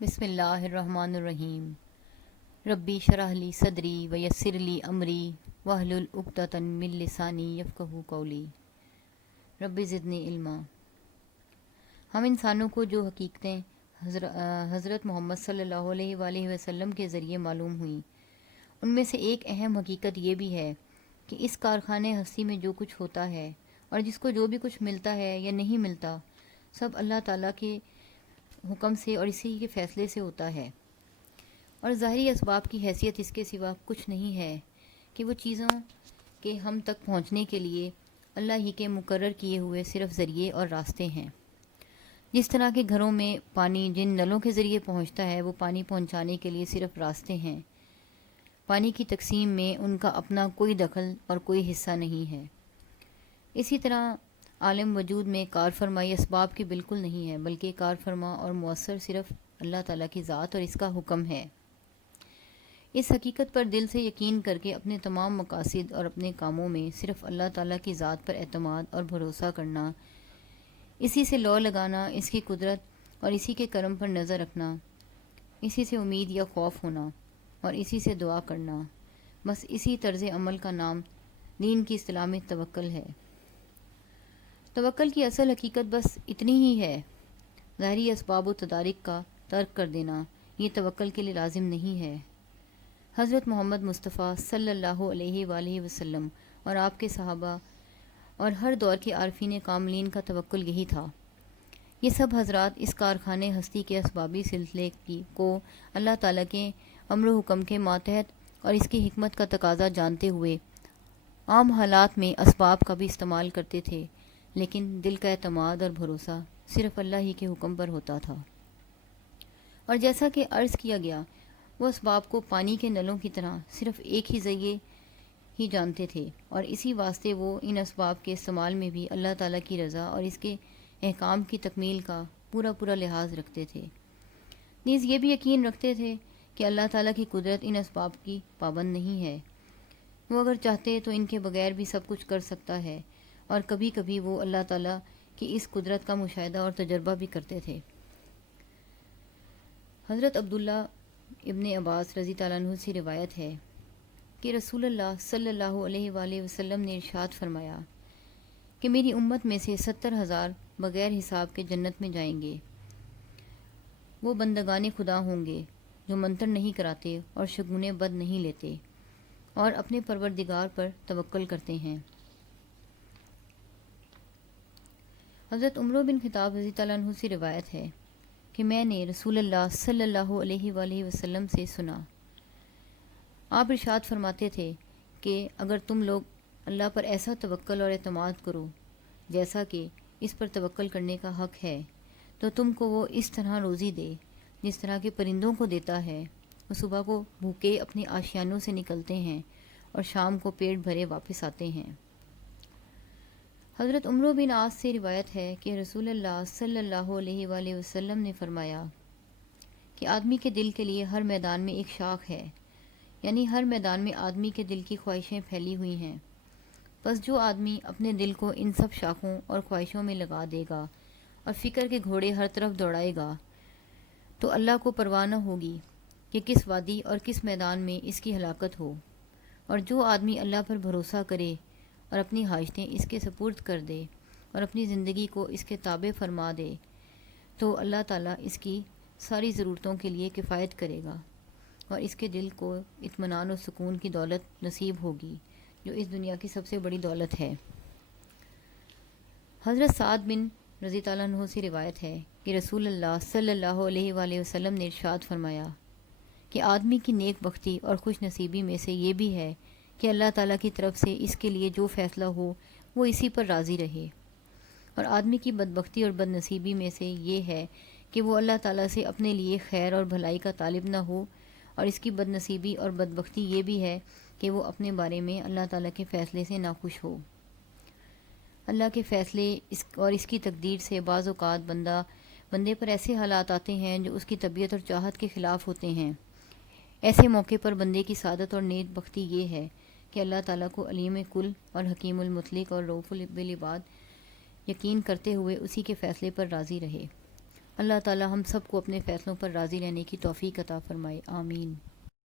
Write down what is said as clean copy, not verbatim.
بسم اللہ الرحمن الرحیم۔ ربی شرح لی صدری ویسر لی امری واحلل عقدۃ من لسانی یفقہوا قولی۔ ربی زدنی علما۔ ہم انسانوں کو جو حقیقتیں حضرت محمد صلی اللہ علیہ وآلہ وسلم کے ذریعے معلوم ہوئیں، ان میں سے ایک اہم حقیقت یہ بھی ہے کہ اس کارخانے ہستی میں جو کچھ ہوتا ہے اور جس کو جو بھی کچھ ملتا ہے یا نہیں ملتا، سب اللہ تعالیٰ کے حکم سے اور اسی کے فیصلے سے ہوتا ہے، اور ظاہری اسباب کی حیثیت اس کے سوا کچھ نہیں ہے کہ وہ چیزوں کے ہم تک پہنچنے کے لیے اللہ ہی کے مقرر کیے ہوئے صرف ذریعے اور راستے ہیں۔ جس طرح کے گھروں میں پانی جن نلوں کے ذریعے پہنچتا ہے، وہ پانی پہنچانے کے لیے صرف راستے ہیں۔ پانی کی تقسیم میں ان کا اپنا کوئی دخل اور کوئی حصہ نہیں ہے۔ اسی طرح عالم وجود میں کار فرمائی اسباب کی بالکل نہیں ہے، بلکہ کار فرما اور مؤثر صرف اللہ تعالیٰ کی ذات اور اس کا حکم ہے۔ اس حقیقت پر دل سے یقین کر کے اپنے تمام مقاصد اور اپنے کاموں میں صرف اللہ تعالیٰ کی ذات پر اعتماد اور بھروسہ کرنا، اسی سے لو لگانا، اس کی قدرت اور اسی کے کرم پر نظر رکھنا، اسی سے امید یا خوف ہونا اور اسی سے دعا کرنا، بس اسی طرز عمل کا نام دین کی اصطلاح میں توکل ہے۔ توکل کی اصل حقیقت بس اتنی ہی ہے۔ ظاہری اسباب و تدارک کا ترک کر دینا یہ توکل کے لیے لازم نہیں ہے۔ حضرت محمد مصطفیٰ صلی اللہ علیہ وآلہ وسلم اور آپ کے صحابہ اور ہر دور کے عارفین کاملین کا توکل یہی تھا۔ یہ سب حضرات اس کارخانے ہستی کے اسبابی سلسلے کو اللہ تعالیٰ کے امر و حکم کے ماتحت اور اس کی حکمت کا تقاضا جانتے ہوئے عام حالات میں اسباب کا بھی استعمال کرتے تھے، لیکن دل کا اعتماد اور بھروسہ صرف اللہ ہی کے حکم پر ہوتا تھا۔ اور جیسا کہ عرض کیا گیا، وہ اسباب کو پانی کے نلوں کی طرح صرف ایک ہی ذریعے ہی جانتے تھے، اور اسی واسطے وہ ان اسباب کے استعمال میں بھی اللہ تعالیٰ کی رضا اور اس کے احکام کی تکمیل کا پورا لحاظ رکھتے تھے۔ نیز یہ بھی یقین رکھتے تھے کہ اللہ تعالیٰ کی قدرت ان اسباب کی پابند نہیں ہے۔ وہ اگر چاہتے تو ان کے بغیر بھی سب کچھ کر سکتا ہے، اور کبھی کبھی وہ اللہ تعالیٰ کی اس قدرت کا مشاہدہ اور تجربہ بھی کرتے تھے۔ حضرت عبداللہ ابن عباس رضی اللہ عنہ سے روایت ہے کہ رسول اللہ صلی اللہ علیہ وآلہ وسلم نے ارشاد فرمایا کہ میری امت میں سے 70,000 بغیر حساب کے جنت میں جائیں گے۔ وہ بندگان خدا ہوں گے جو منتر نہیں کراتے اور شگون بد نہیں لیتے اور اپنے پروردگار پر توکل کرتے ہیں۔ حضرت عمر بن خطاب رضی اللہ عنہ سے روایت ہے کہ میں نے رسول اللہ صلی اللہ علیہ وآلہ وسلم سے سنا، آپ ارشاد فرماتے تھے کہ اگر تم لوگ اللہ پر ایسا توکل اور اعتماد کرو جیسا کہ اس پر توکل کرنے کا حق ہے، تو تم کو وہ اس طرح روزی دے جس طرح کے پرندوں کو دیتا ہے۔ وہ صبح کو بھوکے اپنے آشیانوں سے نکلتے ہیں اور شام کو پیٹ بھرے واپس آتے ہیں۔ حضرت عمرو بن عاص سے روایت ہے کہ رسول اللہ صلی اللہ علیہ وآلہ وسلم نے فرمایا کہ آدمی کے دل کے لیے ہر میدان میں ایک شاخ ہے، یعنی ہر میدان میں آدمی کے دل کی خواہشیں پھیلی ہوئی ہیں۔ بس جو آدمی اپنے دل کو ان سب شاخوں اور خواہشوں میں لگا دے گا اور فکر کے گھوڑے ہر طرف دوڑائے گا، تو اللہ کو پرواہ نہ ہوگی کہ کس وادی اور کس میدان میں اس کی ہلاکت ہو۔ اور جو آدمی اللہ پر بھروسہ کرے اور اپنی حاجتیں اس کے سپرد کر دے اور اپنی زندگی کو اس کے تابع فرما دے، تو اللہ تعالیٰ اس کی ساری ضرورتوں کے لیے کفایت کرے گا اور اس کے دل کو اطمینان و سکون کی دولت نصیب ہوگی، جو اس دنیا کی سب سے بڑی دولت ہے۔ حضرت سعد بن رضی اللہ عنہ سے روایت ہے کہ رسول اللہ صلی اللہ علیہ وآلہ وسلم نے ارشاد فرمایا کہ آدمی کی نیک بختی اور خوش نصیبی میں سے یہ بھی ہے کہ اللہ تعالیٰ کی طرف سے اس کے لیے جو فیصلہ ہو وہ اسی پر راضی رہے، اور آدمی کی بدبختی اور بد نصیبی میں سے یہ ہے کہ وہ اللہ تعالیٰ سے اپنے لیے خیر اور بھلائی کا طالب نہ ہو، اور اس کی بد نصیبی اور بدبختی یہ بھی ہے کہ وہ اپنے بارے میں اللہ تعالیٰ کے فیصلے سے ناخوش ہو۔ اللہ کے فیصلے اور اس کی تقدیر سے بعض اوقات بندے پر ایسے حالات آتے ہیں جو اس کی طبیعت اور چاہت کے خلاف ہوتے ہیں۔ ایسے موقع پر بندے کی سعادت اور نیک بختی یہ ہے کہ اللہ تعالیٰ کو علیم کل اور حکیم المطلق اور رؤوف بالعباد یقین کرتے ہوئے اسی کے فیصلے پر راضی رہے، اللہ تعالی ہم سب کو اپنے فیصلوں پر راضی رہنے کی توفیق عطا فرمائے، آمین۔